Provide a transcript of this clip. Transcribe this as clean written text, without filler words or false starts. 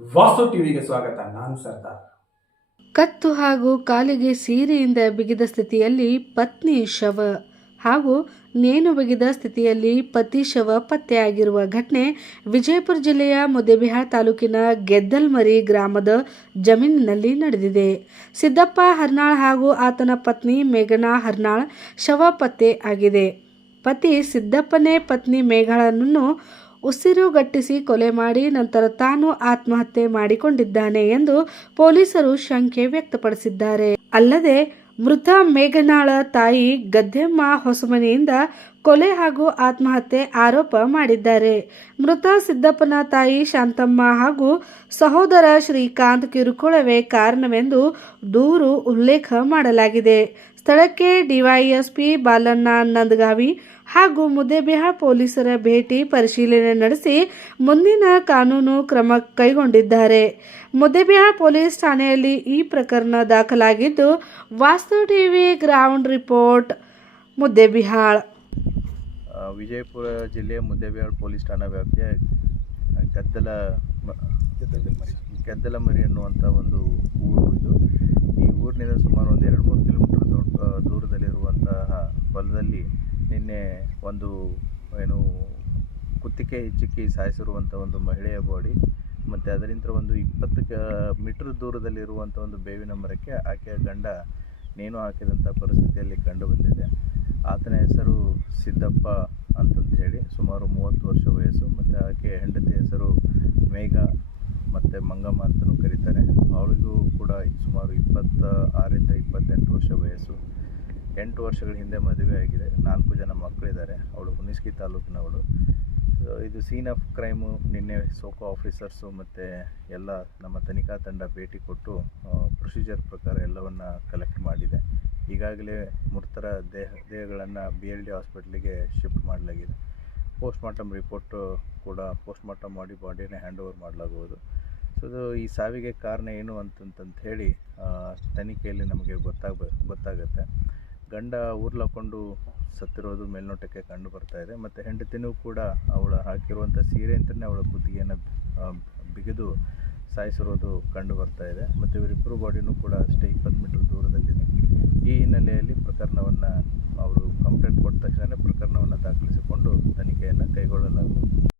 ವಾಸ್ತು ಟಿವಿಗೆ ಸ್ವಾಗತ. ನಾನು ಸರ್ದಾರ್. ಕತ್ತು ಹಾಗೂ ಕಾಲಿಗೆ ಸೀರೆಯಿಂದ ಬಿಗಿದ ಸ್ಥಿತಿಯಲ್ಲಿ ಪತ್ನಿ ಶವ ಹಾಗೂ ನೇಣು ಬಿಗಿದ ಸ್ಥಿತಿಯಲ್ಲಿ ಪತಿ ಶವ ಪತ್ತೆಯಾಗಿರುವ ಘಟನೆ ವಿಜಯಪುರ ಜಿಲ್ಲೆಯ ಮುದ್ದೇಬಿಹಾಳ್ ತಾಲೂಕಿನ ಗೆದ್ದಲ್ಮರಿ ಗ್ರಾಮದ ಜಮೀನಿನಲ್ಲಿ ನಡೆದಿದೆ. ಸಿದ್ದಪ್ಪ ಹರ್ನಾಳ್ ಹಾಗೂ ಆತನ ಪತ್ನಿ ಮೇಘನಾ ಹರ್ನಾಳ್ ಶವ ಪತ್ತೆ ಆಗಿದೆ. ಪತಿ ಸಿದ್ದಪ್ಪನೇ ಪತ್ನಿ ಮೇಘಳನ್ನು ಉಸಿರುಗಟ್ಟಿಸಿ ಕೊಲೆ ಮಾಡಿ ನಂತರ ತಾನು ಆತ್ಮಹತ್ಯೆ ಮಾಡಿಕೊಂಡಿದ್ದಾನೆ ಎಂದು ಪೊಲೀಸರು ಶಂಕೆ ವ್ಯಕ್ತಪಡಿಸಿದ್ದಾರೆ. ಅಲ್ಲದೆ ಮೃತ ಮೇಘನಾಳ ತಾಯಿ ಗದ್ದೆಮ್ಮ ಹೊಸಮನೆಯಿಂದ ಕೊಲೆ ಹಾಗೂ ಆತ್ಮಹತ್ಯೆ ಆರೋಪ ಮಾಡಿದ್ದಾರೆ. ಮೃತ ಸಿದ್ದಪ್ಪನ ತಾಯಿ ಶಾಂತಮ್ಮ ಹಾಗೂ ಸಹೋದರ ಶ್ರೀಕಾಂತ್ ಕಿರುಕುಳವೇ ಕಾರಣವೆಂದು ದೂರು ಉಲ್ಲೇಖ ಮಾಡಲಾಗಿದೆ. ಸ್ಥಳಕ್ಕೆ ಡಿವೈಎಸ್ಪಿ ಬಾಲಣ್ಣ ನಂದಗಾವಿ ಹಾಗೂ ಮುದ್ದೇಬಿಹಾಳ್ ಪೊಲೀಸರ ಭೇಟಿ ಪರಿಶೀಲನೆ ನಡೆಸಿ ಮುಂದಿನ ಕಾನೂನು ಕ್ರಮ ಕೈಗೊಂಡಿದ್ದಾರೆ. ಮುದ್ದೇಬಿಹಾಳ್ ಪೊಲೀಸ್ ಠಾಣೆಯಲ್ಲಿ ಈ ಪ್ರಕರಣ ದಾಖಲಾಗಿದ್ದು, Vastu TV ground report Muddebihal. Vijayapura ಜಿಲ್ಲೆಯ ಮುದ್ದೇಬಿಹಾಳ್ ಪೊಲೀಸ್ ಠಾಣಾ ವ್ಯಾಪ್ತಿಯ ಗೆದ್ದಲಮರಿ ಅನ್ನುವಂಥ ಒಂದು ಊರು ಇದು. ಈ ಊರಿನಿಂದ ಸುಮಾರು ಒಂದು 2-3 ಕಿಲೋಮೀಟರ್ ದೂರದಲ್ಲಿರುವಂತಹ ಹೊಲದಲ್ಲಿ ನಿನ್ನೆ ಒಂದು ಕುತ್ತಿಗೆ ಹಿಚ್ಚಿಕ್ಕಿ ಸಾಯಿಸಿರುವಂಥ ಒಂದು ಮಹಿಳೆಯ ಬಾಡಿ ಮತ್ತು ಅದರಿಂದ ಒಂದು 20 ಮೀಟರ್ ದೂರದಲ್ಲಿರುವಂಥ ಒಂದು ಬೇವಿನ ಮರಕ್ಕೆ ಆಕೆಯ ಗಂಡ ನೇಣು ಹಾಕಿದಂಥ ಪರಿಸ್ಥಿತಿಯಲ್ಲಿ ಕಂಡು ಬಂದಿದೆ. ಆತನ ಹೆಸರು ಸಿದ್ದಪ್ಪ ಅಂತಂತ ಹೇಳಿ, ಸುಮಾರು 30 ವರ್ಷ ವಯಸ್ಸು, ಮತ್ತು ಆಕೆ ಹೆಂಡತಿ ಹೆಸರು ಮೇಘ ಮತ್ತು ಮಂಗಮ್ಮ ಅಂತಲೂ ಕರೀತಾರೆ. ಅವಳಿಗೂ ಕೂಡ ಸುಮಾರು 26-28 ವರ್ಷ ವಯಸ್ಸು. 8 ವರ್ಷಗಳ ಹಿಂದೆ ಮದುವೆ ಆಗಿದೆ. 4 ಜನ ಮಕ್ಕಳಿದ್ದಾರೆ. ಅವಳು ಹುಣಸಗಿ ತಾಲೂಕಿನವಳು. ಇದು ಸೀನ್ ಆಫ್ ಕ್ರೈಮು. ನಿನ್ನೆ ಸೋಕೋ ಆಫೀಸರ್ಸು ಮತ್ತು ಎಲ್ಲ ನಮ್ಮ ತನಿಖಾ ತಂಡ ಭೇಟಿ ಕೊಟ್ಟು ಪ್ರೊಸೀಜರ್ ಪ್ರಕಾರ ಎಲ್ಲವನ್ನು ಕಲೆಕ್ಟ್ ಮಾಡಿದೆ. ಈಗಾಗಲೇ ಮೃತರ ದೇಹಗಳನ್ನು BLD ಹಾಸ್ಪಿಟ್ಲಿಗೆ ಶಿಫ್ಟ್ ಮಾಡಲಾಗಿದೆ. ಪೋಸ್ಟ್ಮಾರ್ಟಮ್ ರಿಪೋರ್ಟು ಕೂಡ ಪೋಸ್ಟ್ಮಾರ್ಟಮ್ ಮಾಡಿ ಬಾಡಿನ ಹ್ಯಾಂಡ್ ಓವರ್ ಮಾಡಲಾಗುವುದು. ಸೊ ಈ ಸಾವಿಗೆ ಕಾರಣ ಏನು ಅಂತಂತ ಹೇಳಿ ತನಿಖೆಯಲ್ಲಿ ನಮಗೆ ಗೊತ್ತಾಗುತ್ತೆ. ಗಂಡ ಊರ್ಲಾಕೊಂಡು ಸತ್ತಿರೋದು ಮೇಲ್ನೋಟಕ್ಕೆ ಕಂಡು ಬರ್ತಾ ಇದೆ. ಮತ್ತು ಹೆಂಡತಿನೂ ಕೂಡ ಅವಳು ಹಾಕಿರುವಂಥ ಸೀರೆ ಅಂತಲೇ ಅವಳ ಕುತ್ತಿಗೆಯನ್ನು ಬಿಗಿದು ಸಾಯಿಸಿರೋದು ಕಂಡು ಬರ್ತಾ ಇದೆ. ಮತ್ತು ಇವರಿಬ್ಬರು ಬಾಡಿನೂ ಕೂಡ ಅಷ್ಟೇ 20 ಮೀಟರ್ ದೂರದಲ್ಲಿದೆ. ಈ ಹಿನ್ನೆಲೆಯಲ್ಲಿ ಪ್ರಕರಣವನ್ನು ಅವರು ಕಂಪ್ಲೇಂಟ್ ಕೊಟ್ಟ ತಕ್ಷಣ ಪ್ರಕರಣವನ್ನು ದಾಖಲಿಸಿಕೊಂಡು ತನಿಖೆಯನ್ನು ಕೈಗೊಳ್ಳಲಾಗುವುದು.